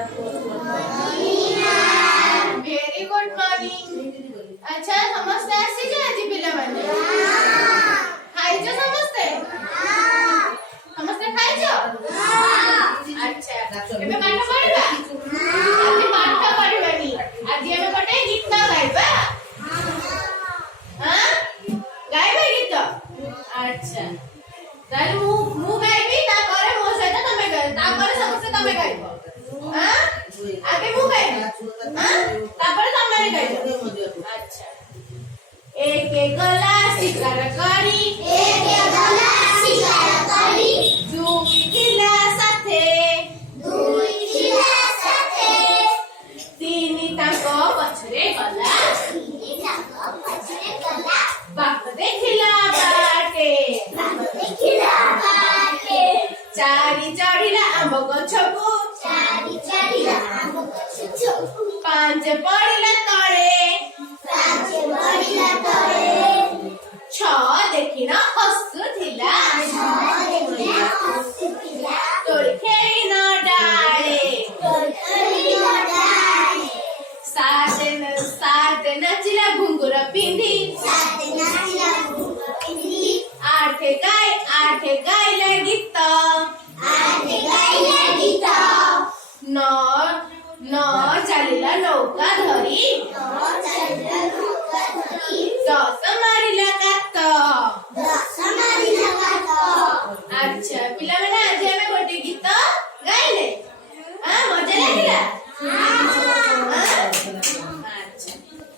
Very good morning. अच्छा समस्ते आसी जे आजी पिला माने खाइ जो समस्ते समस्ते खाइ जो अच्छा एबे पाठ पढिबा आजी पाठ पढिबानी आजी एबे गोटे गीत गाइबा हां गाइबा गीत अच्छा ताले मु गाइबी ता करे मो सहित तमे गाइ ता करे समस्ते तमे गाइबो हां आगे मु गाइबी हां ता पर तमे गाइबो अच्छा एक गला शिकार करी दुई थिला साथे तीनी ताको पछरे गला बाप देखिला बाटे चारी चढ़िला आंब गछकु पांच पड़िला तळे छ देखिना हसुथिला तोरी खेळिन डाळे सात नाचिला घुंगुर पिंधी आठ गाइला गीत न चालिला नौका धरी 10